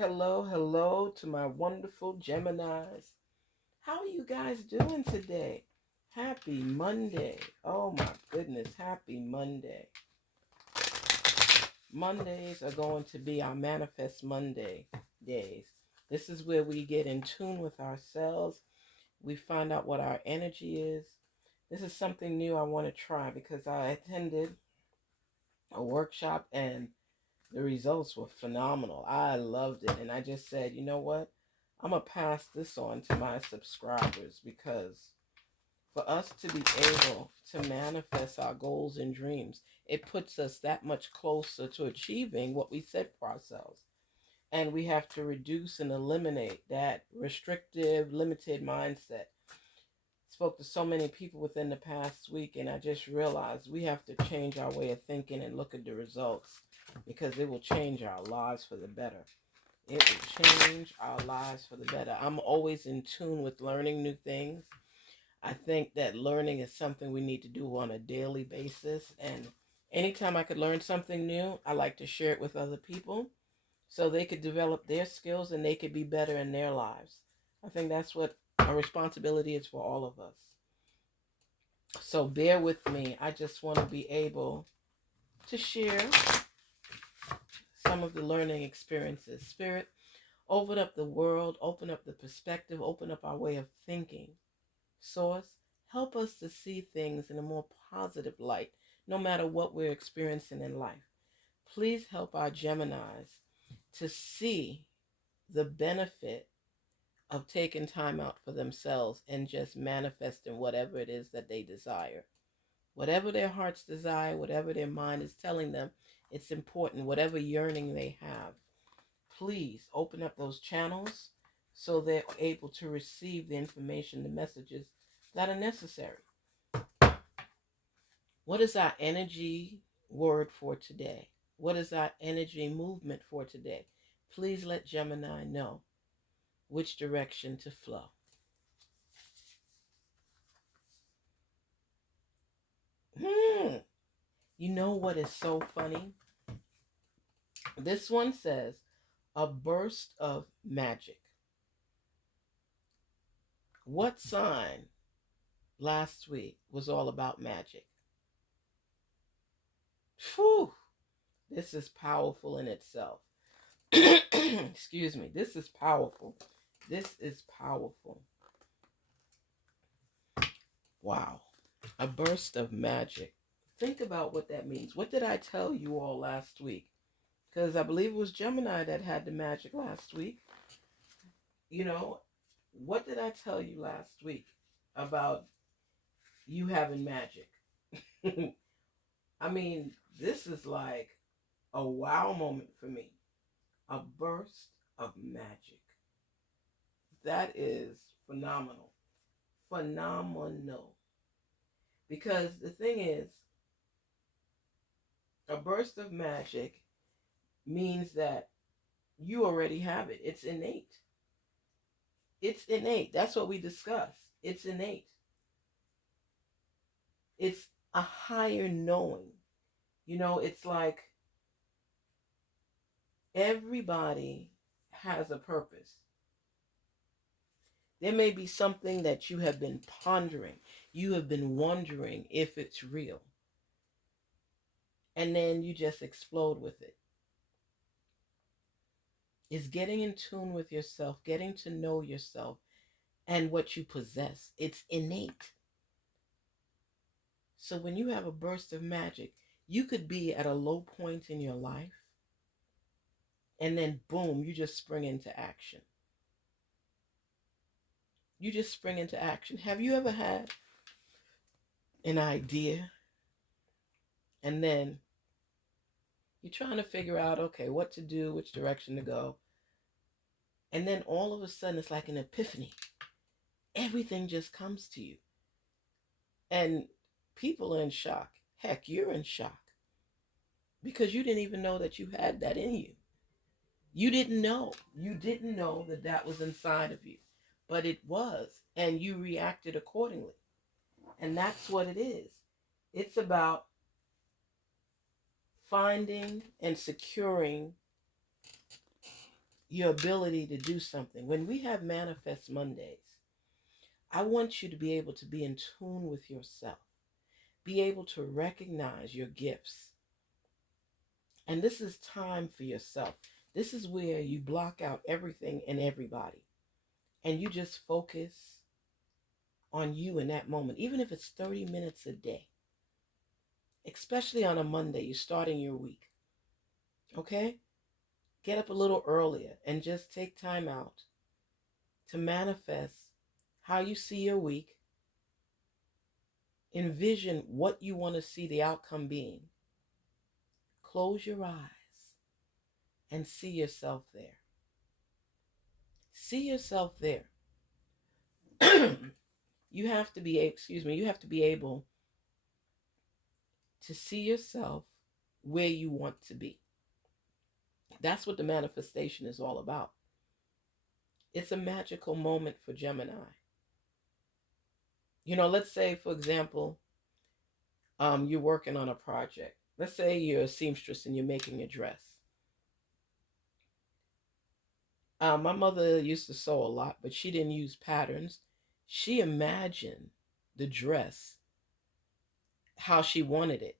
Hello, hello to my wonderful Geminis. How are you guys doing today? Happy Monday. Oh my goodness, happy Monday. Mondays are going to be our Manifest Monday days. This is where we get in tune with ourselves. We find out what our energy is. This is something new I want to try because I attended a workshop and the results were phenomenal. I loved it. And I just said, you know what? I'm going to pass this on to my subscribers because for us to be able to manifest our goals and dreams, it puts us that much closer to achieving what we set for ourselves. And we have to reduce and eliminate that restrictive, limited mindset. Spoke to so many people within the past week, and I just realized we have to change our way of thinking and look at the results because it will change our lives for the better. It will change our lives for the better. I'm always in tune with learning new things. I think that learning is something we need to do on a daily basis. And anytime I could learn something new, I like to share it with other people so they could develop their skills and they could be better in their lives. I think that's what a responsibility is for all of us. So bear with me. I just want to be able to share some of the learning experiences. Spirit, open up the world, open up the perspective, open up our way of thinking. Source, help us to see things in a more positive light, no matter what we're experiencing in life. Please help our Geminis to see the benefit of taking time out for themselves and just manifesting whatever it is that they desire. Whatever their hearts desire, whatever their mind is telling them, it's important, whatever yearning they have. Please open up those channels so they're able to receive the information, the messages that are necessary. What is our energy word for today? What is our energy movement for today? Please let Gemini know which direction to flow. You know what is so funny? This one says, a burst of magic. What sign last week was all about magic? Phew, this is powerful in itself. Excuse me. This is powerful. This is powerful. Wow. A burst of magic. Think about what that means. What did I tell you all last week? Because I believe it was Gemini that had the magic last week. You know, what did I tell you last week about you having magic? I mean, this is like a wow moment for me. A burst of magic. That is phenomenal. Phenomenal. Because the thing is, a burst of magic means that you already have it. It's innate. It's innate. That's what we discussed. It's innate. It's a higher knowing. You know, it's like everybody has a purpose. There may be something that you have been pondering. You have been wondering if it's real. And then you just explode with it. It's getting in tune with yourself, getting to know yourself and what you possess. It's innate. So when you have a burst of magic, you could be at a low point in your life and then boom, you just spring into action. You just spring into action. Have you ever had an idea and then you're trying to figure out, okay, what to do, which direction to go. And then all of a sudden it's like an epiphany. Everything just comes to you. And people are in shock. Heck, you're in shock. Because you didn't even know that you had that in you. You didn't know. You didn't know that that was inside of you. But it was. And you reacted accordingly. And that's what it is. It's about finding and securing your ability to do something. When we have Manifest Mondays, I want you to be able to be in tune with yourself, be able to recognize your gifts. And this is time for yourself. This is where you block out everything and everybody, and you just focus on you in that moment, even if it's 30 minutes a day, especially on a Monday, you're starting your week. Okay? Get up a little earlier and just take time out to manifest how you see your week. Envision what you want to see the outcome being. Close your eyes and see yourself there. See yourself there. You have to be, you have to be able to see yourself where you want to be. That's what the manifestation is all about. It's a magical moment for Gemini. Let's say, for example, you're working on a project. Let's say you're a seamstress and you're making a dress. My mother used to sew a lot, but she didn't use patterns. She imagined the dress how she wanted it,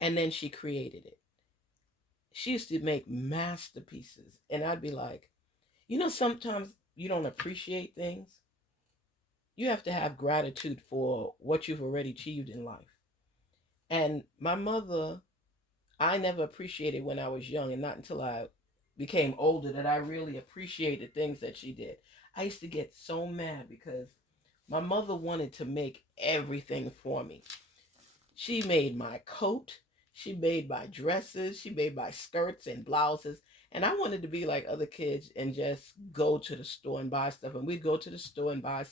and then she created it. She used to make masterpieces, and I'd be like, sometimes you don't appreciate things. You have to have gratitude for what you've already achieved in life. And my mother, I never appreciated when I was young, and not until I became older that I really appreciated things that she did. I used to get so mad because my mother wanted to make everything for me. She made my coat, she made my dresses, she made my skirts and blouses, and I wanted to be like other kids and just go to the store and buy stuff. And we'd go to the store and buy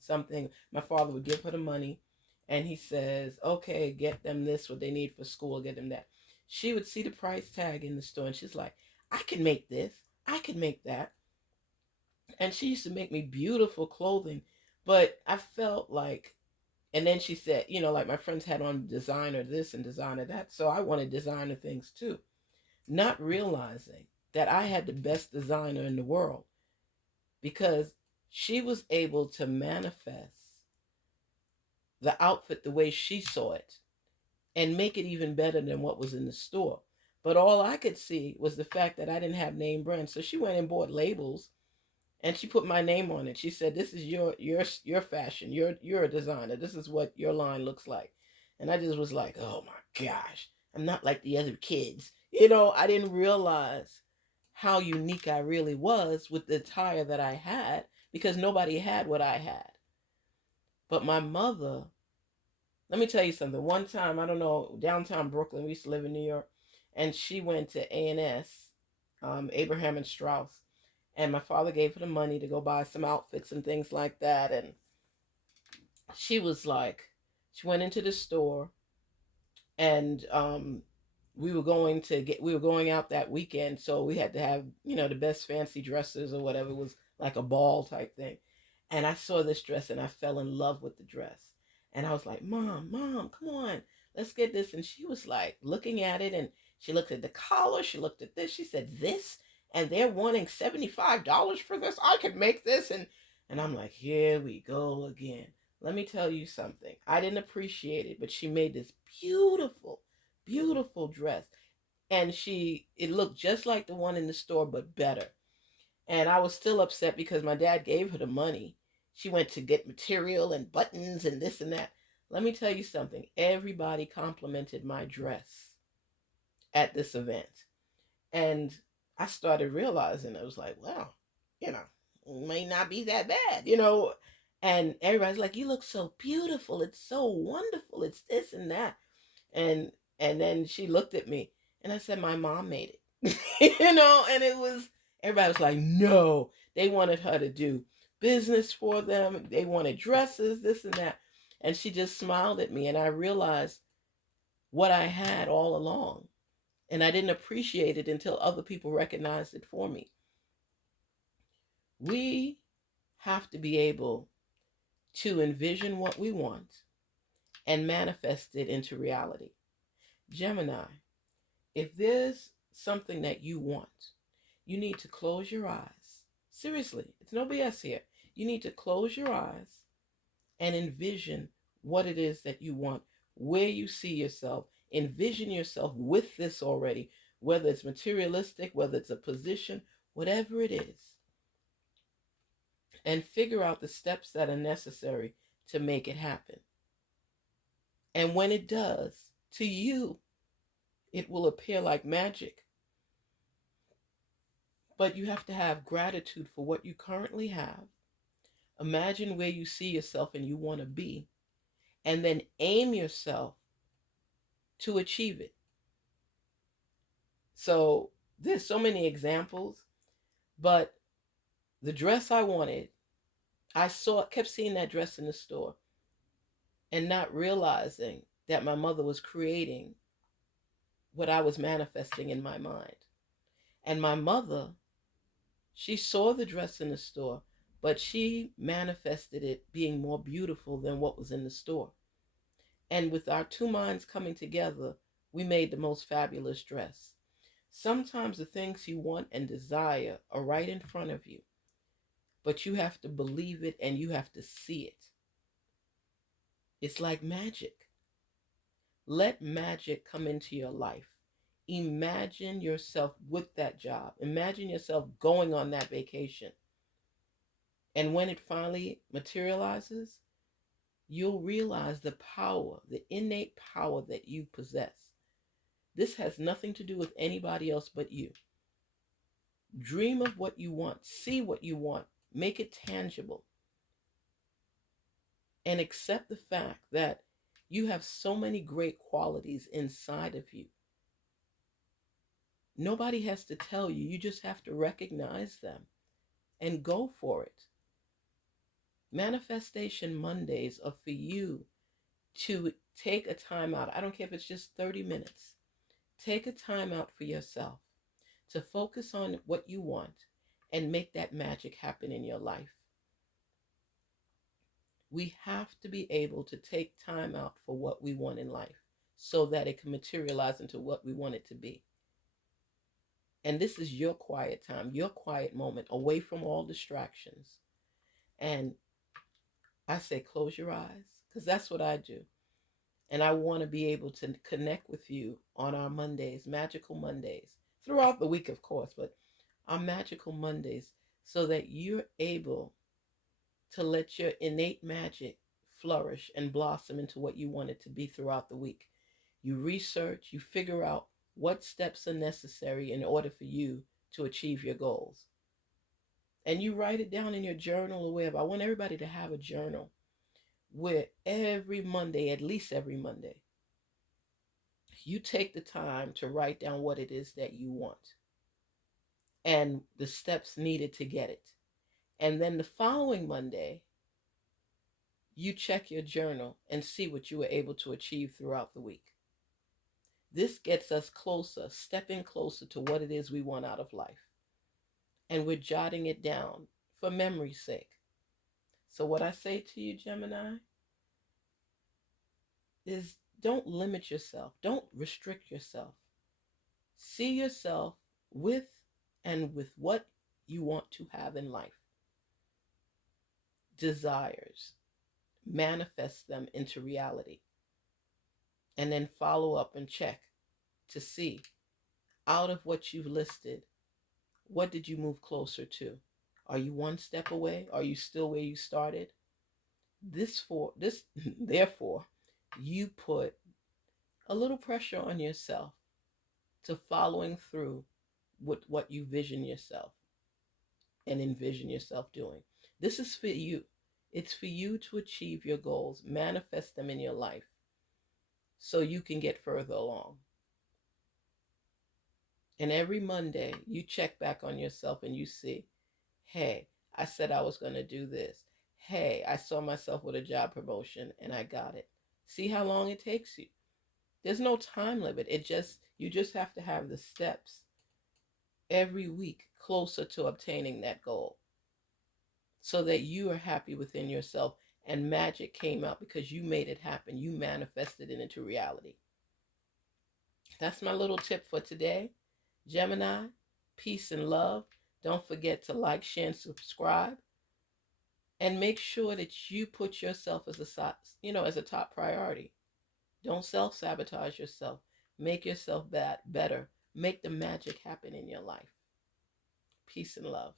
something. My father would give her the money, and he says, okay, get them this, what they need for school, get them that. She would see the price tag in the store, and she's like, I can make this, I can make that. And she used to make me beautiful clothing, but I felt like, and then she said, like my friends had on designer this and designer that, so I wanted designer things too, not realizing that I had the best designer in the world, because she was able to manifest the outfit the way she saw it and make it even better than what was in the store. But all I could see was the fact that I didn't have name brands. So she went and bought labels, and she put my name on it. She said, this is your fashion. You're a designer. This is what your line looks like. And I just was like, oh my gosh, I'm not like the other kids. I didn't realize how unique I really was with the attire that I had, because nobody had what I had. But my mother, let me tell you something. One time, I don't know, downtown Brooklyn, we used to live in New York, and she went to A&S, Abraham and Strauss, and my father gave her the money to go buy some outfits and things like that. And she was like, she went into the store, and we were going out that weekend, so we had to have, the best fancy dresses or whatever. It was like a ball type thing. And I saw this dress and I fell in love with the dress. And I was like, Mom, come on, let's get this. And she was like looking at it, and she looked at the collar, she looked at this, she said, this, and they're wanting $75 for this. I could make this. And I'm like, here we go again. Let me tell you something. I didn't appreciate it, but she made this beautiful, beautiful dress. And it looked just like the one in the store, but better. And I was still upset because my dad gave her the money. She went to get material and buttons and this and that. Let me tell you something. Everybody complimented my dress at this event. And I started realizing, I was like, well, it may not be that bad, And everybody's like, you look so beautiful. It's so wonderful. It's this and that. And then she looked at me, and I said, my mom made it. And it was, everybody was like, no. They wanted her to do business for them. They wanted dresses, this and that. And she just smiled at me, and I realized what I had all along. And I didn't appreciate it until other people recognized it for me. We have to be able to envision what we want and manifest it into reality. Gemini, if there's something that you want, you need to close your eyes. Seriously, it's no BS here. You need to close your eyes and envision what it is that you want, where you see yourself. Envision yourself with this already, whether it's materialistic, whether it's a position, whatever it is, and figure out the steps that are necessary to make it happen. And when it does, to you, it will appear like magic. But you have to have gratitude for what you currently have. Imagine where you see yourself and you want to be, and then aim yourself to achieve it. So there's so many examples, but the dress I wanted, kept seeing that dress in the store and not realizing that my mother was creating what I was manifesting in my mind. And my mother, she saw the dress in the store, but she manifested it being more beautiful than what was in the store. And with our two minds coming together, we made the most fabulous dress. Sometimes the things you want and desire are right in front of you, but you have to believe it and you have to see it. It's like magic. Let magic come into your life. Imagine yourself with that job. Imagine yourself going on that vacation. And when it finally materializes, you'll realize the power, the innate power that you possess. This has nothing to do with anybody else but you. Dream of what you want. See what you want. Make it tangible. And accept the fact that you have so many great qualities inside of you. Nobody has to tell you. You just have to recognize them and go for it. Manifestation Mondays are for you to take a time out. I don't care if it's just 30 minutes. Take a time out for yourself to focus on what you want and make that magic happen in your life. We have to be able to take time out for what we want in life so that it can materialize into what we want it to be. And this is your quiet time, your quiet moment, away from all distractions. And I say, close your eyes, because that's what I do. And I want to be able to connect with you on our Mondays, magical Mondays, throughout the week, of course, but our magical Mondays, so that you're able to let your innate magic flourish and blossom into what you want it to be throughout the week. You research, you figure out what steps are necessary in order for you to achieve your goals. And you write it down in your journal or wherever. I want everybody to have a journal where every Monday, at least every Monday, you take the time to write down what it is that you want and the steps needed to get it. And then the following Monday, you check your journal and see what you were able to achieve throughout the week. This gets us closer, stepping closer to what it is we want out of life. And we're jotting it down for memory's sake. So what I say to you, Gemini, is don't limit yourself. Don't restrict yourself. See yourself with what you want to have in life. Desires. Manifest them into reality. And then follow up and check to see, out of what you've listed, what did you move closer to? Are you one step away? Are you still where you started? Therefore, you put a little pressure on yourself to following through with what you vision yourself and envision yourself doing. This is for you. It's for you to achieve your goals, manifest them in your life so you can get further along. And every Monday, you check back on yourself and you see, hey, I said I was going to do this. Hey, I saw myself with a job promotion and I got it. See how long it takes you. There's no time limit. You just have to have the steps every week closer to obtaining that goal so that you are happy within yourself and magic came out because you made it happen. You manifested it into reality. That's my little tip for today. Gemini, Peace and love. Don't forget to like, share, and subscribe. And make sure that you put yourself as as a top priority. Don't self-sabotage yourself. Make yourself better. Make the magic happen in your life. Peace and love.